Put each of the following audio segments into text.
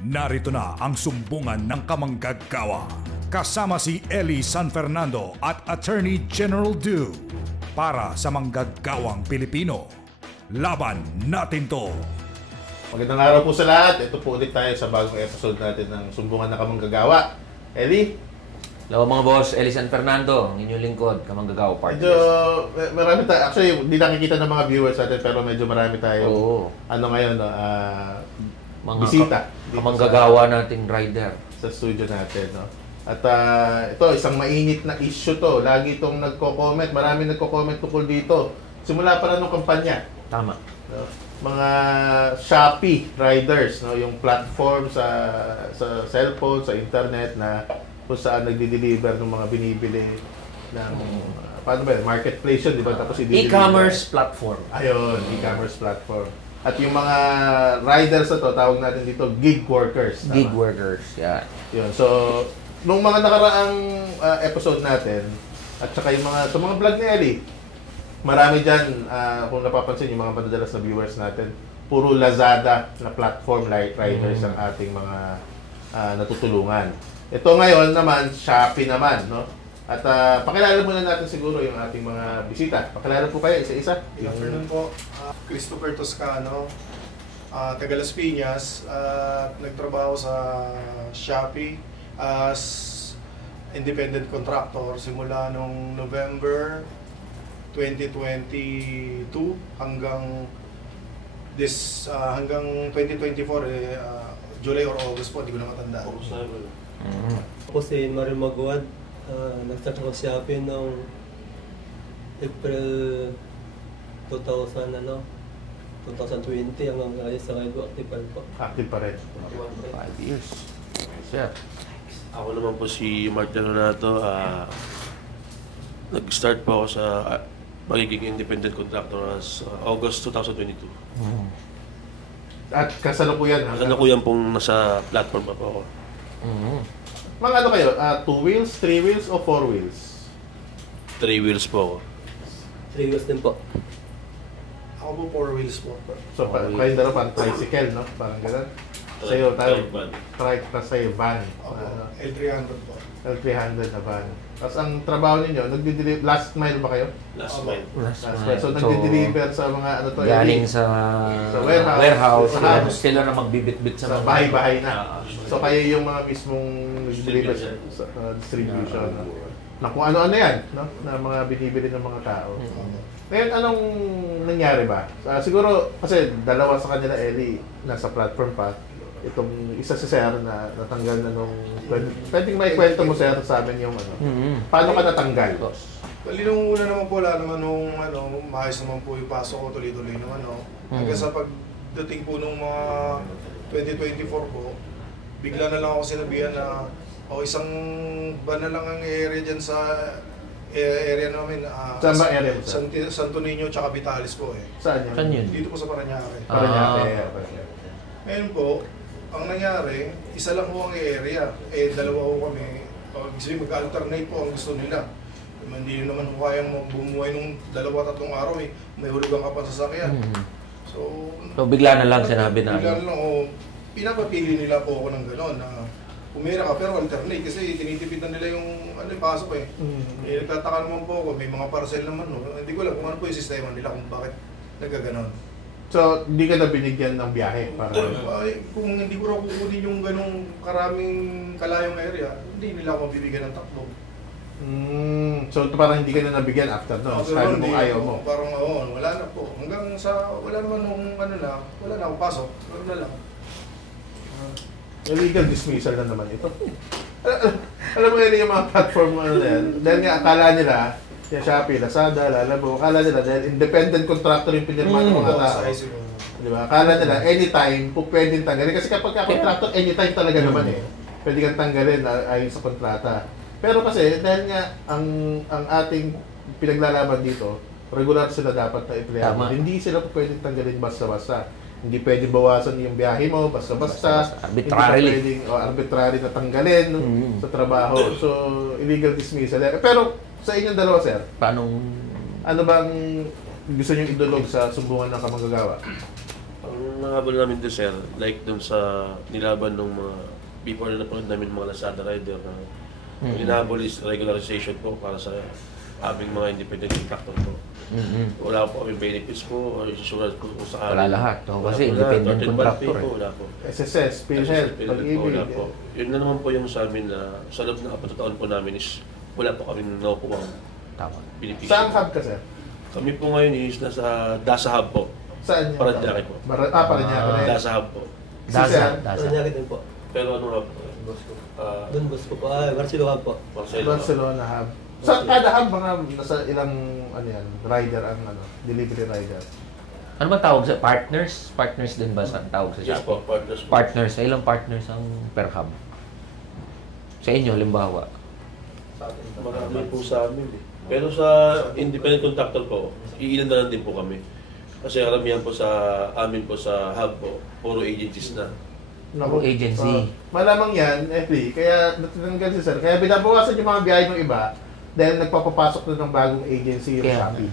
Narito na ang sumbungan ng kamanggagawa. Kasama si Eli San Fernando at Attorney General Du. Para sa manggagawang Pilipino. Laban natin to! Magandang araw po sa lahat. Ito po ulit tayo sa bagong episode natin ng Sumbungan ng Kamanggagawa. Eli? Hello mga boss, Eli San Fernando, ang inyong lingkod, Kamanggagawa Partners. Medyo marami tayo. Actually, hindi nakikita ng mga viewers natin pero medyo marami tayo. Ano ngayon, mga bisita. Kamanggagawa nating rider. Sa studio natin, no? At ito, isang mainit na issue to. Lagi itong nagko-comment. Marami nagko-comment tukol dito. Simula pa na nung kampanya. Tama. No? Mga Shopee riders, no? Yung platform sa cellphone, sa internet na kung saan nagdi-deliver ng mga binibili ng paano ba yun? Marketplace yun, di ba? Tapos e-commerce platform. Ayun, e-commerce platform. At yung mga riders na to, tawag natin dito gig workers. Tama? Gig workers, yeah. Yun. So, nung mga nakaraang episode natin, at saka yung mga, sa mga vlog ni Eli, marami dyan, kung napapansin yung mga madadalas na viewers natin, puro Lazada na platform riders ang ating mga natutulungan. Ito ngayon naman, Shopee naman, no? At pakilala muna natin siguro yung ating mga bisita. Pakilala po kayo, isa-isa. Good afternoon po. Christopher Toscano, taga Las Piñas, nagtrabaho sa Shopee as independent contractor simula nung November 2022 hanggang hanggang 2024 July or August po, hindi ko na matandaan. Ako si Mario Maguad, nag-start ako sa Shopee noong April 2020 hanggang ngayon sa ngayon active pa rin po. Active pa rin. 5 years. Sir. Ako naman po si Mark Donato. Nag-start po ako sa magiging independent contractor as August 2022. At kasalukuyan. Kasalukuyan pong nasa platform pa po ako. Mga ano kayo? 2 wheels, 3 wheels, o 4 wheels? 3 wheels po ako. 3 years din po. Ako po 4 wheels po. So, kayo dalawa parang tricycle, no? Parang gano'n. Sa'yo, tayo, trike na sa'yo, van. L300 po. L300 na van. Tapos ang trabaho ninyo, nagdi-deliver, last mile ba kayo? Last mile. Last mile. So, nagdi-deliver sa mga ano to? Galing sa warehouse. Sila na magbibit-bit sa mga bahay-bahay na. So, kayo yung mga mismong nag-deliver sa distribution. Na kung ano-ano yan, no? Na mga binibili ng mga tao. Ngayon, anong nangyari ba? Siguro, kasi dalawa sa kanila, Eli, nasa platform pa. Itong isa si Sir na natanggal na nung... Pwedeng may kwento mo, Sir, sa amin yung ano. Paano ka natanggal? Bali nung una naman po, wala naman nung maayos naman po yung pasok ko, tuloy-tuloy naman. Hanggang sa pagdating po nung mga 2024 po, bigla na lang ako sinabihan na isang ban na lang ang area dyan sa area namin. Saan ba area mo, Sir? Santo Niño tsaka Vitales po eh. Saan yun? Saan yun? Dito po sa Parañaque. Parañaque. Ngayon po, ang nangyari, isa lang po ang area. Dalawa po kami. Ibig mag-alternate po ang gusto nila. Hindi naman po kayang bumuhay nung 2-3 araw eh. May hulugan ka pa sa sakyan. So bigla na lang sinabi na. Bigla na lang, pinapapili nila po ako ng gano'n na pumira ka pero alternate kasi tinitipid na nila yung pasok eh. Nagtataka naman po ako, may mga parcel naman hindi ko alam kung ano po yung sistema nila kung bakit nagkaganon. So, hindi ka na binigyan ng biyahe para... Kung hindi ko raw kukunin yung ganong karaming kalayong area, hindi nila ako mabibigyan ng takbo. So, parang hindi ka na nabigyan after no? Sabi mo ayaw mo? Parang wala na po. Hanggang sa, wala naman nung wala na akong pasok. Wala na lang. Illegal dismissal na naman ito. Alam mo yun yung mga platform na yan. Dahil nga akala nila, yung Shopee, Lazada, Lalabo, akala nila dahil independent contractor yung pinirma ng mga tao. Diba? Akala nila, anytime, pwedeng tanggalin. Kasi kapag ka-contractor, anytime talaga naman eh. Pwede kang tanggalin ayon sa kontrata. Pero kasi, dahil nga, ang ating pinaglalaban dito, regular sila dapat na empleyado. Hindi sila pwedeng tanggalin basta-basta. Hindi pwedeng bawasan yung biyahe mo, basta-basta. Arbitrarily. Hindi arbitrary na tanggalin sa trabaho. So, illegal dismissal. Pero, sa inyong dalawa, Sir, Paano? ano bang gusto niyong idulog sa sumbungan ng kamanggagawa? Ang nahabol namin doon, sir, like dun sa nilaban ng mga before na napanood namin mga Lazada rider na inahabol is regularization po para sa aming mga independent contractor po. Wala po kami benefits po or insurance po kung saan. Wala lahat. No? Kasi Wala po independent lahat. contractor. Po, wala po. SSS, PhilHealth, Pag-ibig. Wala po. Yun na naman po yung sa amin na sa loob ng 4 taon po namin is wala po kami nakukuha Tama. benepisyo. Saan hub ka, sir? Kami po ngayon is nasa DASA Hub po. Saan yan? Paranaque po. Paranaque na yun. DASA Hub po. Si Sir? Dasa. Nangyari din po. Pero ano nga po? Boss ko. ah, Doon boss ko po. Barcelona po. Barcelona hub. Sa kada hub, mga nasa ilang rider ang delivery rider. Ano ba tawag sa partners? Partners din ba sa tawag sa Yes Shopee? po, partners po. Partners. Sa ilang partners ang per hub? Sa inyo, limbawa. Marami po sa amin eh. Pero sa independent contractor po, iilan na lang din po kami. Kasi karamihan po sa amin po sa hub po, puro agencies na. Puro agency. Malamang yan, FB, kaya natinanggal si Sir. Kaya binabawasan yung mga biyahe ng iba dahil nagpapapasok na ng bagong agency yung Kaya Shopee.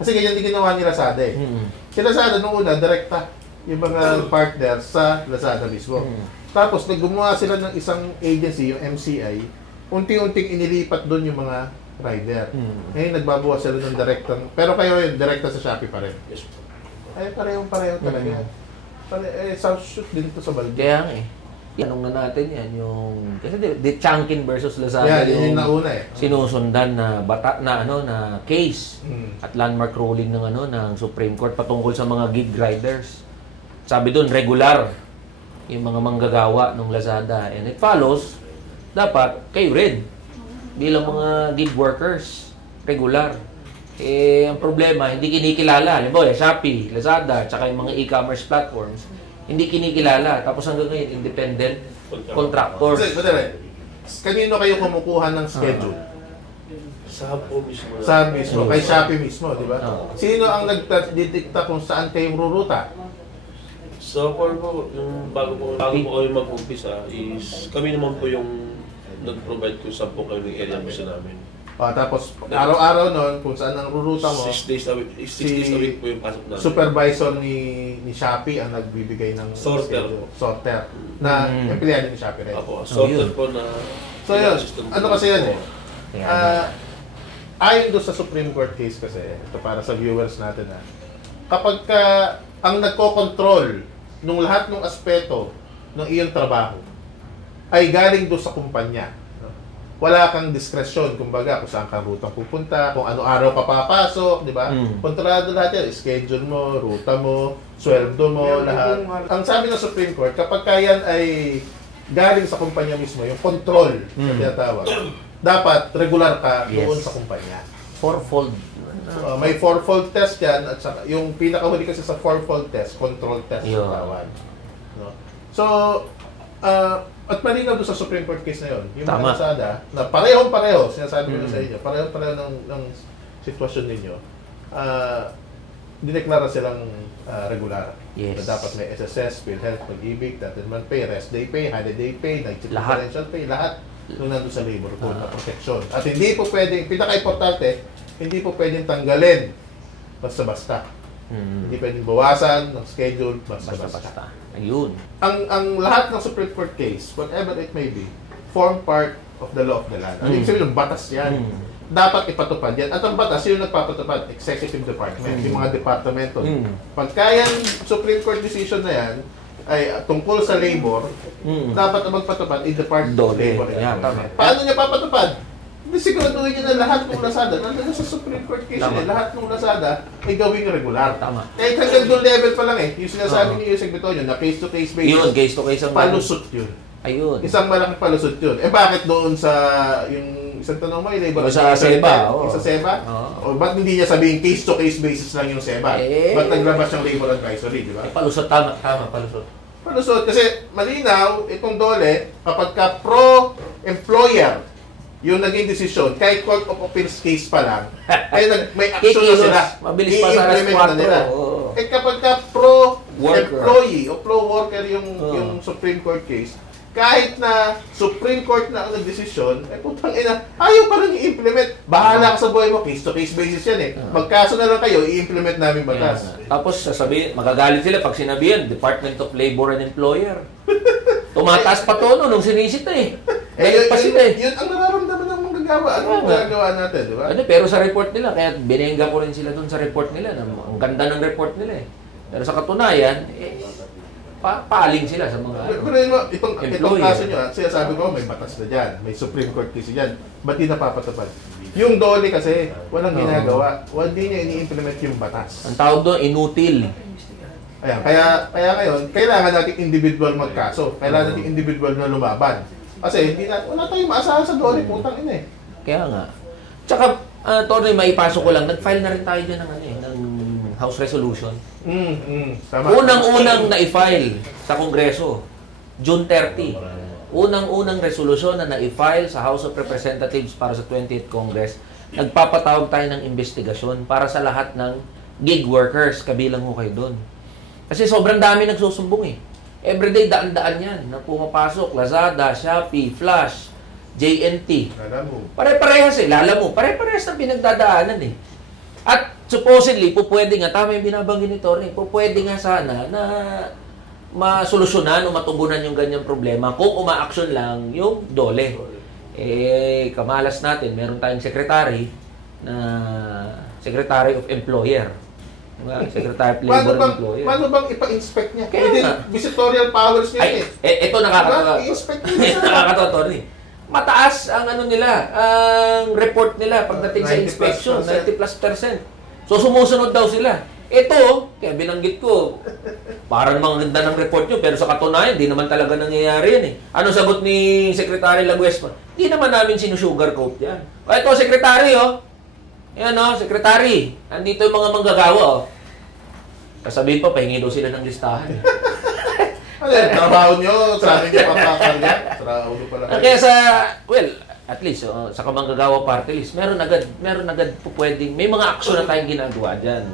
Kasi ganyan din ginawa ni Lazada eh. Mm. Si Lazada nung una, direkta yung mga partners sa Lazada mismo. Tapos naggumawa sila ng isang agency, yung MCI, unti-unting inilipat doon yung mga rider. Ngayon nagbabawas sila ng direktang, pero kayo yung direkta sa Shopee pa rin. Yes po. Ay, pareho talaga. South Shoot din ito sa Balde. Kaya nga eh. Tanong na natin yan, yung... Kasi the Changkin versus Lazada Yan, yung nauna eh. sinusundan na na case at landmark ruling ng Supreme Court patungkol sa mga gig riders. Sabi doon, regular yung mga manggagawa ng Lazada. And it follows, dapat kayo rin bilang mga gig workers, regular. Eh, ang problema, hindi kinikilala. Halimbawa, Shopee, Lazada, tsaka yung mga e-commerce platforms, hindi kinikilala. Tapos hanggang ngayon, independent contractors. Kanino kayo kumukuha ng schedule? Sa hub po mismo. Sa mismo, kay Shopee mismo, di ba? Oo. Sino ang nagdidikta kung saan kayong ruruta? So for po, yung bago po kami mag-umpisa is kami naman po yung nag-provide kung saan po kami ng area gusto namin. Tapos araw-araw nun, kung saan ang ruruta mo, 6 days a week, 6 days a week po yung pasok namin. supervisor ni Shopee ang nagbibigay ng Sorter. schedule. Sorter. Na empleyado ni Shopee rin. Apo, sorted po na... So yun, ano kasi yan eh? Kaya, Ayon doon sa Supreme Court case kasi, ito para sa viewers natin kapag ang nagko-control nung lahat ng aspeto ng iyong trabaho ay galing doon sa kumpanya, wala kang diskresyon, kumbaga, kung saan kang rutang pupunta, kung ano araw ka papasok, di ba? Kontrolado lahat yan, schedule mo, ruta mo, sweldo mo, lahat. Ang sabi ng Supreme Court, kapag yan ay galing sa kumpanya mismo, yung control na tinatawag, dapat regular ka doon sa kumpanya. fourfold. May fourfold test yan, at saka, yung pinakahuli kasi sa fourfold test, control test Yun. na tawag. No? So, at malinaw doon sa Supreme Court case na yun, yung mga Tama. Lazada, na parehong-pareho, sinasabi ko na sa inyo, parehong-pareho ng sitwasyon ninyo, dineklara silang regular. Yes. Na dapat may SSS, PhilHealth, Pag-ibig, Entitlement Pay, Rest Day Pay, Holiday Pay, Night Shift Lahat. Differential Pay, lahat nung nandun sa labor code na protection. At hindi po pwedeng, pinaka-importante, hindi po pwedeng tanggalin basta-basta. Hindi pwedeng bawasan ng schedule basta-basta. Basta-basta. Ayun. Ang lahat ng Supreme Court case, whatever it may be, form part of the law of the land. Ano yung sabihin ng batas yan? Dapat ipatupad yan. At ang batas, yung nagpapatupad? Executive Department, yung mga departamento. Pagka yan, Supreme Court decision na yan, ay tungkol sa labor, dapat ang magpatupad ay Department of Dole. Labor and Yan, Employment. tama. Paano niya papatupad? Hindi siguraduhin niya na lahat ng Lazada, nandun sa Supreme Court case Tama. lahat ng Lazada ay gawing regular. Tama. Kahit hanggang doon level pa lang yung sinasabi ni Yusek Bitonio na case-to-case basis, Yun, case to case ang... palusot yun. Ayun. Isang malaking palusot yun. Bakit doon sa, yung isang tanong mo, yung labor? Sa SEBA, oo. Sa SEBA? Oo. O ba't hindi niya sabihin case-to-case basis lang yung SEBA? Eh. Ba't naglabas yung labor advisory, di ba? Palusot, tama, palusot. Palusot, kasi malinaw, itong Dole, kapag ka pro-employer, yung naging desisyon, kahit Court of Appeals case pa lang, ay may action na Kikilos. sila. Mabilis pa sa alas I-implement na 4. nila. Oo. Eh kapag ka pro-employee Worker. o pro-worker yung Supreme Court case, kahit na Supreme Court na ang nagdesisyon, putang ina, ayaw pa rin i-implement. Bahala ka sa buhay mo, case-to-case basis yan eh. Magkaso na lang kayo, i-implement namin batas. Tapos sasabihin, magagalit sila pag sinabihan, Department of Labor and Employer. Tumataas pa tono nung sinisita eh. Galit pa sila eh. Yun ang nararamdaman ng manggagawa. Ano ang magagawa natin, di ba? Pero sa report nila, kaya binengga ko rin sila dun sa report nila. Ang ganda ng report nila eh. Pero sa katunayan, paaling sila sa mga pero itong kaso nyo, sabi ko, may batas na dyan. May Supreme Court case dyan. Ba't di napapatupad? Yung Dole kasi, walang ginagawa. Hindi niya ini-implement yung batas. Ang tawag doon, inutil. Ayan, kaya ngayon, kailangan natin individual magkaso. Kailangan natin individual na lumaban. Kasi wala tayong maasahan sa Dole, putang ina eh. Kaya nga. Tsaka, Tony, maipasok ko lang, nag-file na rin tayo dyan ng House Resolution. Tama. Unang-unang na-file sa Kongreso, June 30. Unang-unang resolusyon na na-file sa House of Representatives para sa 20th Congress, nagpapatawag tayo ng investigasyon para sa lahat ng gig workers, kabilang ko kayo doon. Kasi sobrang dami nagsusumbong eh. Everyday, daan-daan yan na pumapasok. Lazada, Shopee, Flash, JNT. Pare-parehas eh. Lala mo, pare-parehas ng pinagdadaanan eh. At supposedly, pwede nga, tama yung binabanggit ni Tony, pwede nga sana na masolusyonan o matubunan yung ganyang problema kung uma-action lang yung Dole. Kamalas natin, meron tayong secretary of Employer. Secretary of Labor and Employer. Paano bang ipa-inspect niya? Within visitorial powers niya eh. Ito nakakatawa, Tony. Mataas ang ang report nila pagdating sa inspection, 90+%. So sumusunod daw sila. Ito, kaya binanggit ko, parang mga ganda ng report nyo, pero sa katunayan, di naman talaga nangyayari yan eh. Ano sagot ni Secretary Laguesma? Di naman namin sinusugarcoat yan. Ito, Secretary Ayan Secretary, andito yung mga manggagawa Kasabihin pa, pahingi daw sila ng listahan. Trabaho nyo, sa amin yung papakarga. Trabaho nyo pala. Kaya at least, sa kamanggagawa party list, meron agad pwedeng, may mga aksyon na tayong ginagawa dyan.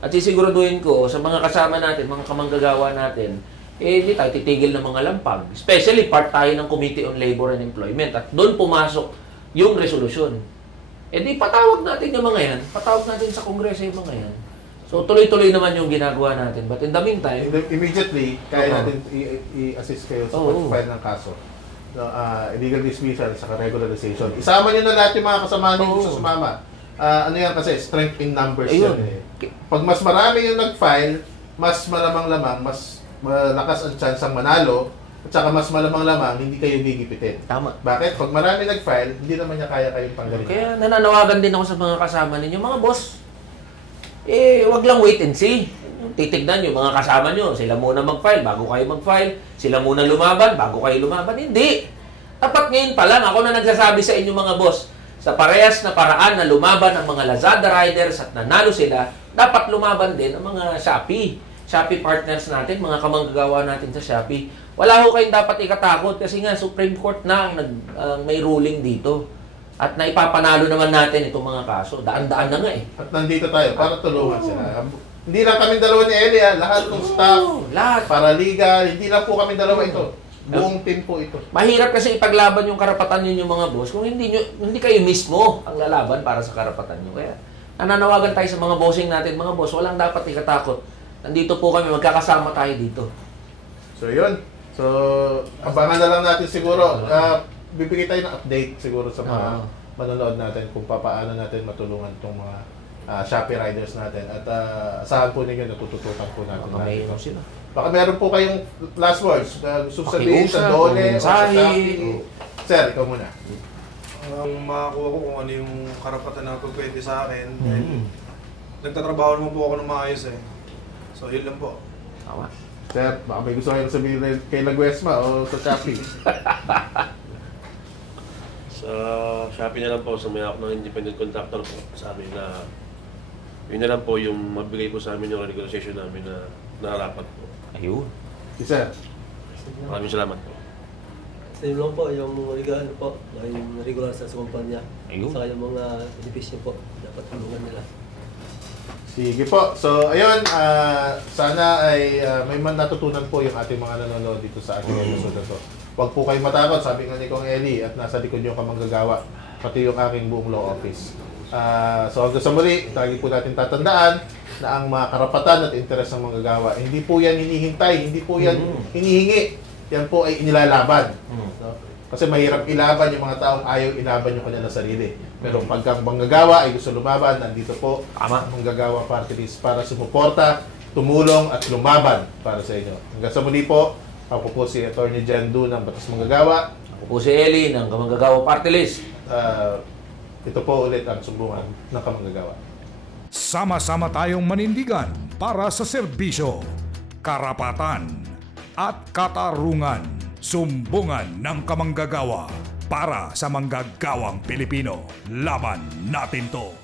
At sisiguraduhin ko, sa mga kasama natin, mga kamanggagawa natin, hindi tayo titigil ng mga lampag. Especially, part tayo ng Committee on Labor and Employment. At doon pumasok yung resolusyon. Di patawag natin yung mga yan. Patawag natin sa Kongreso yung mga yan. So, tuloy-tuloy naman yung ginagawa natin. But in the meantime... Immediately, kaya natin i-assist kayo sa pag-file ng kaso. Illegal dismissal sa regularization. Isama nyo na lahat yung mga kasama nyo sa sumama. Ano yan kasi, strength in numbers yan eh. Pag mas marami yung nag-file, mas malamang-lamang, mas malakas ang chance ang manalo, at saka mas malamang-lamang, hindi kayo gigipitin. Tama. Bakit? Pag marami nag-file, hindi naman niya kaya kayong panggalin. Kaya nananawagan din ako sa mga kasama ninyo, mga boss. Wag lang wait and see. Titignan nyo, mga kasama nyo, sila muna mag-file bago kayo mag-file. Sila muna lumaban bago kayo lumaban. Hindi. Tapat ngayon pa lang, ako na nagsasabi sa inyo mga boss, sa parehas na paraan na lumaban ang mga Lazada riders at nanalo sila, dapat lumaban din ang mga Shopee partners natin, mga kamanggagawa natin sa Shopee. Wala ho kayong dapat ikatakot kasi nga Supreme Court na ang may ruling dito. At naipapanalo naman natin itong mga kaso. Daan-daan na nga eh. At nandito tayo para tulungan sila. Hindi lang kami dalawa ni Eli, lahat ng staff, lahat. Paralegal, hindi lang po kami dalawa ito. Buong team po ito. Mahirap kasi ipaglaban yung karapatan ninyo mga boss kung hindi kayo mismo ang lalaban para sa karapatan nyo. Kaya nananawagan tayo sa mga bossing natin, mga boss, walang dapat ikatakot. Nandito po kami, magkakasama tayo dito. So yun. So, abangan na lang natin siguro. Bibigay tayo ng update siguro sa mga manonood natin kung paano natin matulungan itong mga Shopee riders natin. At asahan po ninyo, natututukan po natin. Sila. Baka meron po kayong last words. Gusto sabihin sa Dole o sa Shopee. Sir, ikaw muna. Makakuha ko kung ano yung karapatan na pwede sa akin. Nagtatrabaho naman po ako ng maayos eh. So, yun lang po. Tama. Sir, baka may gusto kayong sabihin kay Laguesma o sa Shopee. Sa Shopee na lang po, sa may ako ng independent contractor po sa amin na yun na lang po yung mabigay po sa amin yung regularization namin na narapat po. Ayun. Sir. Maraming salamat po. Sa inyo lang po, yung regular sa kumpanya. Ayun. Saka yung mga benepisyo po, dapat tulungan nila. Sige po. So, ayun, sana ay may man natutunan po yung ating mga nanonood dito sa ating episode na to. Huwag po kayong matakot, sabi nga ni Kong Eli, at nasa likod yung kamanggagawa, pati yung aking buong law office. So, hanggang sa muli, lagi po natin tatandaan na ang mga karapatan at interes ng manggagawa, hindi po yan hinihintay, hindi po yan hinihingi. Yan po ay inilalaban. No? Kasi mahirap ilaban yung mga taong ayaw ilaban yung kanya na sarili. Pero pagka manggagawa ay gusto lumaban, nandito po ang manggagawa party list para sumuporta, tumulong at lumaban para sa inyo. Hanggang sa muli po, ako po si Attorney Jen Du ng Batas Manggagawa. Ako po si Eli ng Kamanggagawa Party List. Ito po ulit ang sumbungan ng kamanggagawa. Sama-sama tayong manindigan para sa serbisyo, karapatan at katarungan. Sumbungan ng kamanggagawa para sa manggagawang Pilipino. Laban natin to!